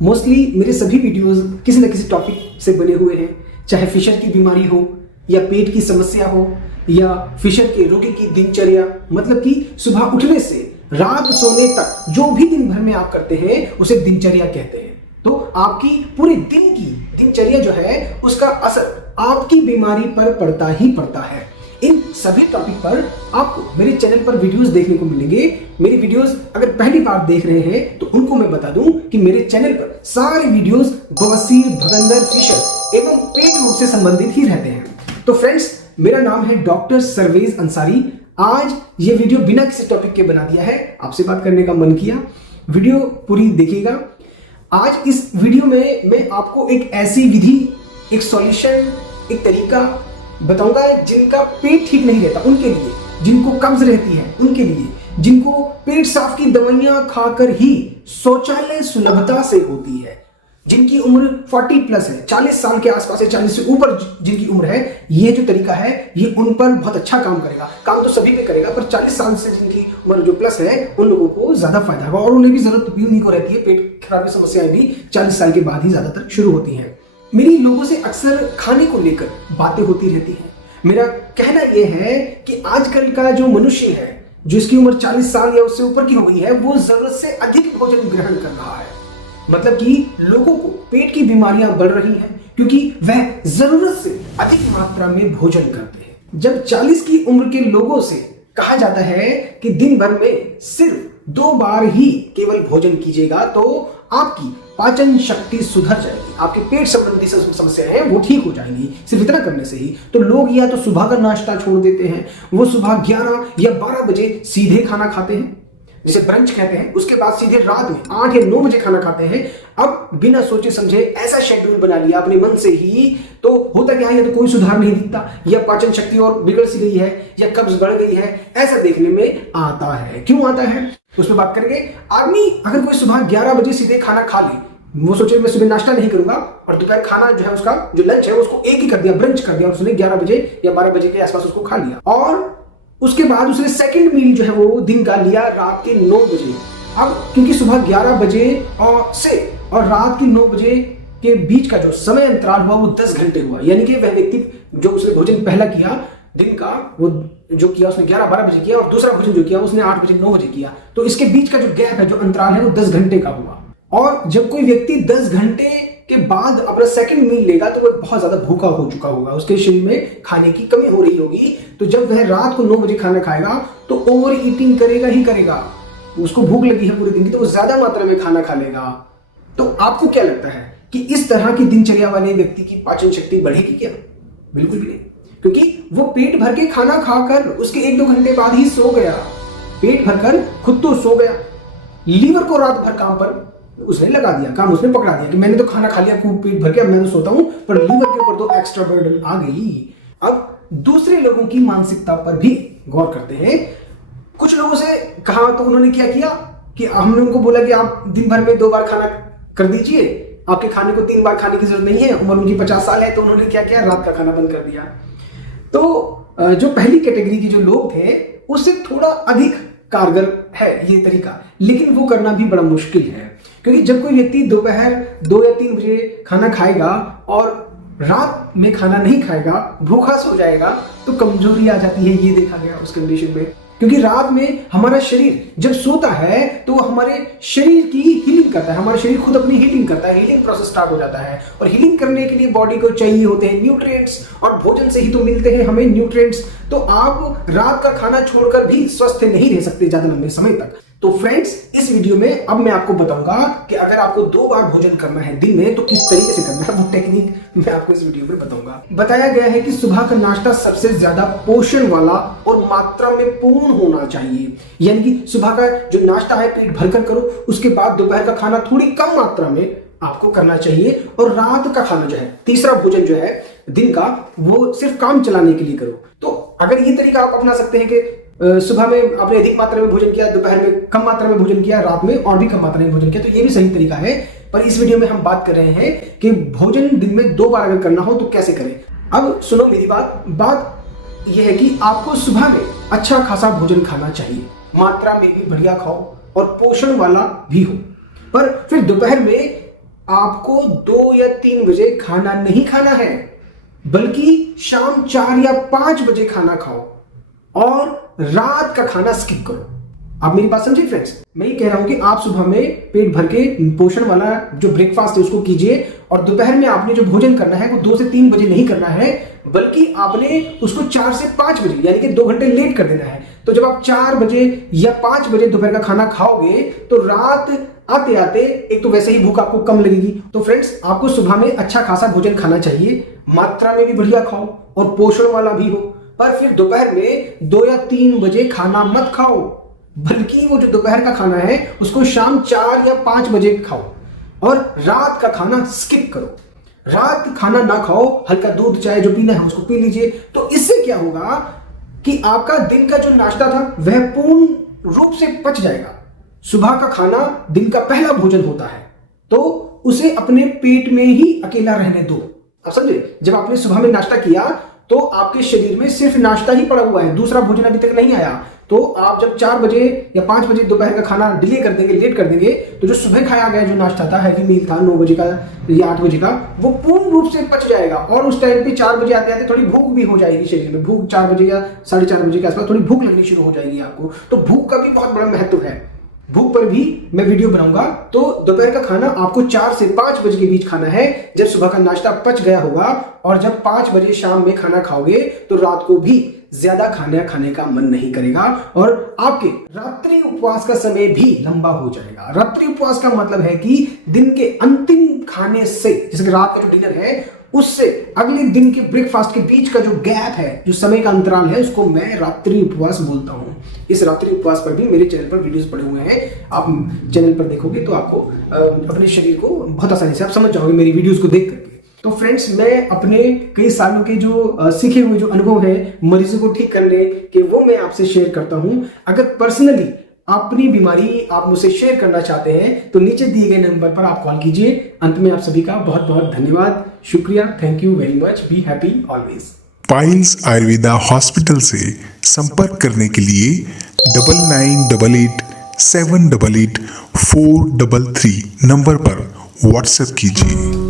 Mostly मेरे सभी videos किसी न किसी टॉपिक से बने हुए हैं, चाहे फिशर की बीमारी हो या पेट की समस्या हो या फिशर के रोगी की दिनचर्या, मतलब कि सुबह उठने से रात सोने तक जो भी दिन भर में आप करते हैं उसे दिनचर्या कहते हैं। तो आपकी पूरे दिन की दिनचर्या जो है उसका असर आपकी बीमारी पर पड़ता ही पड़ता है। इन सभी टॉपिक पर आपको मेरे चैनल पर वीडियोस देखने को मिलेंगे। मेरी वीडियोस अगर पहली बार देख रहे हैं तो उनको मैं बता दूं कि मेरे चैनल पर सारे वीडियोस बवासीर, भगंदर, फिशर एवं पेट रोग से संबंधित ही रहते हैं। तो फ्रेंड्स, मेरा नाम है डॉक्टर सर्वेज अंसारी। आज ये वीडियो बिना किसी टॉपिक के बना दिया है, आपसे बात करने का मन किया। वीडियो पूरी देखिएगा। आज इस वीडियो में मैं आपको एक ऐसी विधि, एक सॉल्यूशन, एक तरीका बताऊंगा जिनका पेट ठीक नहीं रहता उनके लिए, जिनको कब्ज रहती है उनके लिए, जिनको पेट साफ की दवाइयां खाकर ही शौचालय सुलभता से होती है, जिनकी उम्र 40 प्लस है, 40 साल के आसपास है, 40 से ऊपर जिनकी उम्र है। ये जो तरीका है ये उन पर बहुत अच्छा काम करेगा। काम तो सभी पे करेगा, पर 40 साल से जिनकी उम्र जो प्लस है उन लोगों को ज्यादा फायदा होगा और उन्हें भी जरूरत भी उन्हीं को रहती है। पेट खराब की समस्याएं भी 40 साल के बाद ही ज्यादातर शुरू होती हैं। मेरी लोगों से अक्सर खाने को लेकर बातें होती रहती हैं। मेरा कहना यह है कि आजकल का जो मनुष्य है, जो इसकी उम्र 40 साल या उससे ऊपर की हो गई है, वो जरूरत से अधिक भोजन ग्रहण कर रहा है। मतलब कि लोगों को पेट की बीमारियां बढ़ रही हैं क्योंकि वह जरूरत से अधिक मात्रा में भोजन करते हैं। जब 40 की उम्र के लोगों से कहा जाता है कि दिन भर में सिर्फ 2 बार ही केवल भोजन कीजिएगा तो आपकी पाचन शक्ति सुधर जाएगी, आपके पेट संबंधी समस्याएं हैं वो ठीक हो जाएंगी सिर्फ इतना करने से ही। तो लोग या तो सुबह का नाश्ता छोड़ देते हैं, वो सुबह 11 या 12 बजे सीधे खाना खाते हैं, जिसे ब्रंच कहते हैं। उसके बाद सीधे रात में 8 या 9 बजे खाना खाते हैं। अब बिना सोचे समझे ऐसा शेड्यूल बना लिया अपने मन से ही, तो होता क्या है, या तो कोई सुधार नहीं दिखता, या पाचन शक्ति और बिगड़ सी गई है, या कब्ज बढ़ गई है, ऐसा देखने में आता है। क्यों आता है उसमें बात करेंगे। आदमी अगर कोई सुबह 11 बजे सीधे खाना खा ले, वो सोचे मैं सुबह नाश्ता नहीं करूंगा और दोपहर खाना जो है उसका जो लंच है उसको एक ही कर दिया, ब्रंच कर दिया, और उसने 11 बजे या 12 बजे के आसपास उसको खा लिया, और उसके बाद उसने सेकंड मील जो है वो दिन का लिया रात के 9 बजे। अब क्योंकि सुबह 11 बजे और रात के 9 बजे के बीच का जो समय अंतराल हुआ वो 10 घंटे हुआ, यानी कि वह व्यक्ति जो उसने भोजन पहला किया दिन का, वो जो किया उसने 11-12 बजे किया, और दूसरा भोजन जो किया उसने 8 बजे 9 बजे किया, तो इसके बीच का जो गैप है, जो अंतराल है, वो 10 घंटे का हुआ। और जब कोई व्यक्ति 10 घंटे के बाद अपना सेकंड मील लेगा तो वह बहुत ज्यादा भूखा हो चुका होगा, उसके शरीर में खाने की कमी हो रही होगी। तो जब वह रात को 9 बजे खाना खाएगा तो ओवर ईटिंग करेगा ही करेगा, उसको भूख लगी है पूरे दिन की, तो वो ज्यादा मात्रा में खाना खा लेगा। तो आपको क्या लगता है कि इस तरह की दिनचर्या वाले व्यक्ति की पाचन शक्ति बढ़ेगी क्या? बिल्कुल भी नहीं, क्योंकि वो पेट भर के खाना खाकर उसके 1-2 घंटे बाद ही सो गया। पेट भरकर खुद तो सो गया, लीवर को रात भर काम पर उसने लगा दिया, काम उसने पकड़ा दिया कि मैंने तो खाना खा लिया खूब पेट भर के, अब मैं तो सोता हूं, पर लीवर के ऊपर तो एक्स्ट्रा बर्डन आ गई। अब दूसरे लोगों की मानसिकता पर भी गौर करते हैं। कुछ लोगों से कहा तो उन्होंने क्या किया कि हमने उनको बोला कि आप दिन भर में 2 बार खाना कर दीजिए, आपके खाने को 3 बार खाने की जरूरत नहीं है। उम्र उनकी 50 साल है, तो उन्होंने क्या किया, रात का खाना बंद कर दिया। तो जो पहली कैटेगरी के जो लोग थे उससे थोड़ा अधिक कारगर है ये तरीका, लेकिन वो करना भी बड़ा मुश्किल है, क्योंकि जब कोई व्यक्ति दोपहर 2 या 3 बजे खाना खाएगा और रात में खाना नहीं खाएगा, भूखा सो जाएगा, तो कमजोरी आ जाती है। ये देखा गया उस कंडीशन में, क्योंकि रात में हमारा शरीर जब सोता है तो हमारे शरीर की हीलिंग करता है, हमारा शरीर खुद अपनी हीलिंग करता है, हीलिंग प्रोसेस स्टार्ट हो जाता है। और हीलिंग करने के लिए बॉडी को चाहिए होते हैं न्यूट्रिएंट्स, और भोजन से ही तो मिलते हैं हमें न्यूट्रिएंट्स। तो आप रात का खाना छोड़कर भी स्वस्थ नहीं रह सकते ज्यादा लंबे समय तक। तो फ्रेंड्स, इस वीडियो में अब मैं आपको बताऊंगा कि अगर आपको 2 बार भोजन करना है दिन में तो किस तरीके से करना है, वो टेक्निक मैं आपको इस वीडियो में बताऊंगा। बताया गया है कि सुबह का नाश्ता सबसे ज्यादा पोषण वाला और मात्रा में पूर्ण होना चाहिए, यानी कि सुबह का जो नाश्ता है पेट भरकर करो, उसके बाद दोपहर का खाना थोड़ी कम मात्रा में आपको करना चाहिए, और रात का खाना जो है, तीसरा भोजन जो है दिन का, वो सिर्फ काम चलाने के लिए करो। तो अगर ये तरीका आप अपना सकते हैं कि सुबह में आपने अधिक मात्रा में भोजन किया, दोपहर में कम मात्रा में भोजन किया, रात में और भी कम मात्रा में भोजन किया, तो ये भी सही तरीका है। पर इस वीडियो में हम बात कर रहे हैं कि भोजन दिन में 2 बार अगर करना हो तो कैसे करें। अब सुनो मेरी बात यह है कि आपको सुबह में अच्छा खासा भोजन खाना चाहिए, मात्रा में भी बढ़िया खाओ और पोषण वाला भी हो। पर फिर दोपहर में आपको 2 या 3 बजे खाना नहीं खाना है, बल्कि शाम 4 या 5 बजे खाना खाओ और रात का खाना स्किप करो। आप मेरी बात समझिए फ्रेंड्स, मैं ये कह रहा हूं कि आप सुबह में पेट भर के पोषण वाला जो ब्रेकफास्ट है उसको कीजिए, और दोपहर में आपने जो भोजन करना है वो 2 से 3 बजे नहीं करना है, बल्कि आपने उसको 4 से 5 बजे यानी कि 2 घंटे लेट कर देना है। तो जब आप 4 बजे या 5 बजे दोपहर का खाना खाओगे तो रात आते आते एक तो वैसे ही भूख आपको कम लगेगी। तो फ्रेंड्स, आपको सुबह में अच्छा खासा भोजन खाना चाहिए, मात्रा में भी बढ़िया खाओ और पोषण वाला भी हो, पर फिर दोपहर में 2 या 3 बजे खाना मत खाओ, बल्कि वो जो दोपहर का खाना है उसको शाम 4 या 5 बजे खाओ और रात का खाना स्किप करो। रात खाना ना खाओ, हल्का दूध चाय जो पीना है उसको पी लीजिए। तो इससे क्या होगा कि आपका दिन का जो नाश्ता था वह पूर्ण रूप से पच जाएगा। सुबह का खाना दिन का पहला भोजन होता है, तो उसे अपने पेट में ही अकेला रहने दो। आप समझे, जब आपने सुबह में नाश्ता किया तो आपके शरीर में सिर्फ नाश्ता ही पड़ा हुआ है, दूसरा भोजन अभी तक नहीं आया। तो आप जब 4 बजे या 5 बजे दोपहर का खाना डिले कर देंगे, लेट कर देंगे, तो जो सुबह खाया गया जो नाश्ता था, हैवी मील था 9 बजे का या 8 बजे का, वो पूर्ण रूप से पच जाएगा और उस टाइम पे 4 बजे आते आते थोड़ी भूख भी हो जाएगी शरीर में। भूख 4 बजे या 4:30 बजे के आसपास थोड़ी भूख लगनी शुरू हो जाएगी आपको। तो भूख का भी बहुत बड़ा महत्व है, भूख पर भी मैं वीडियो बनाऊंगा। तो दोपहर का खाना आपको 4 से 5 बजे के बीच खाना है, जब सुबह का नाश्ता पच गया होगा, और जब 5 बजे शाम में खाना खाओगे तो रात को भी ज्यादा खाना खाने का मन नहीं करेगा और आपके रात्रि उपवास का समय भी लंबा हो जाएगा। रात्रि उपवास का मतलब है कि दिन के अंतिम खाने से, जैसे कि रात का जो डिनर है उससे अगले दिन के ब्रेकफास्ट के बीच का जो गैप है, जो समय का अंतराल है, उसको मैं रात्रि उपवास बोलता हूं। इस रात्रि उपवास पर भी मेरे चैनल पर वीडियोस पड़े हुए हैं, आप चैनल पर देखोगे तो आपको अपने शरीर को बहुत आसानी से आप समझ जाओगे मेरी वीडियोस को देख करके। तो फ्रेंड्स, मैं अपने कई सालों के जो सीखे हुए जो अनुभव है मरीजों को ठीक करने के, वो मैं आपसे शेयर करता हूं। अगर पर्सनली अपनी बीमारी आप मुझसे शेयर करना चाहते हैं तो नीचे दिए गए नंबर पर आप कॉल कीजिए। अंत में आप सभी का बहुत बहुत धन्यवाद, शुक्रिया, thank you very much, be happy always. Piles Ayurveda hospital से संपर्क करने के लिए 9988 788 433 नंबर पर व्हाट्सएप कीजिए।